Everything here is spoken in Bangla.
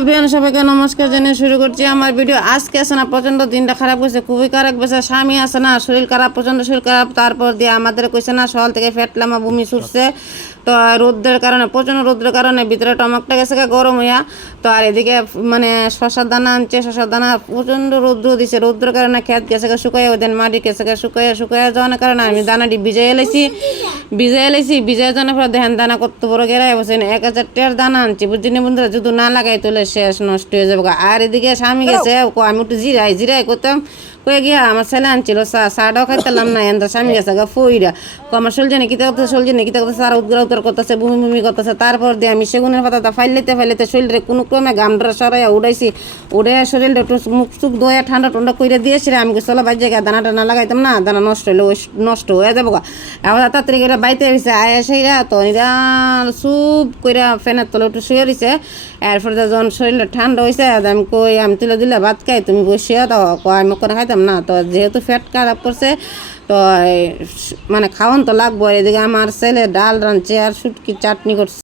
সবাইকে নমস্কার জানিয়ে শুরু করছি আমার ভিডিও। আজকে আছে না প্রচণ্ড দিনটা খারাপ গেছে, খুবই খারাপ গেছে। স্বামী আছে না শরীর খারাপ, প্রচণ্ড শরীর খারাপ। তারপর দিয়ে আমাদের কইছে না সকাল থেকে ফেটলামা বমি ছুটছে। তো রোদ্রের কারণে, প্রচণ্ড রোদ্রের কারণে ভিতরে টমাকটা গেছে গরম হইয়া। তো আর এদিকে মানে শশার দানা আনছে, শশার দানা প্রচণ্ড রৌদ্র দিছে। রৌদ্রের কারণে খেত গেছে শুকাইয়া, ওই দিন মাটি গেছে শুকাইয়া যাওয়ার কারণে আমি দানাটি ভিজাই এলাইছি। ভিজাই জানার পর দেখেন দানা কত বড় গেরাই বসে 1000 টাকার দানা আনছি, বুঝছিনি বন্ধুরা। যদি না লাগাই তোলে শেষ, নষ্ট হয়ে যাবে। আর এদিকে স্বামী গেছে, আমি একটু জিরাই করতাম কয়ে গিয়া আমার ছেলে আনছিল চাটাও খাইতাম না। এন্দা স্বামী গেছে ফইরা আমার সলজনে কিতা করতেছে, আর উদ্গার করতেছে, বমি করতেছে। তারপর দিয়ে আমি সেগুনের পাতাটা ফাইলাইতে শরীরে কোনো ক্রমে গামডা সরাইয়া উড়ে শরীরটা একটু মুখ চুখ ধোয়া ঠান্ডা ঠান্ডা করে দিয়েছি। আমি চলো বাইর জায়গায় দানা টানা লাগাইতাম না, দানা নষ্ট হইলে ওই নষ্ট হয়ে যাবো। আবার তাড়াতাড়ি করে বাইতে হয়েছে আয়া সেইরা তো এরা চুপ করে ফ্যানের তলে একটু শুয়ে রয়েছে। এরপরে যখন শরীরটা ঠান্ডা হয়েছে আমি তুলে দিলে ভাত খাই, তুমি বসিয়া দাও। আমি কোনো খাইতাম না। তো যেহেতু ফ্যাট খারাপ করছে তো মানে খাওয়ান তো লাগবো। এদিকে আমার ছেলে ডাল রাঁধছে আর শুটকি চাটনি করছে।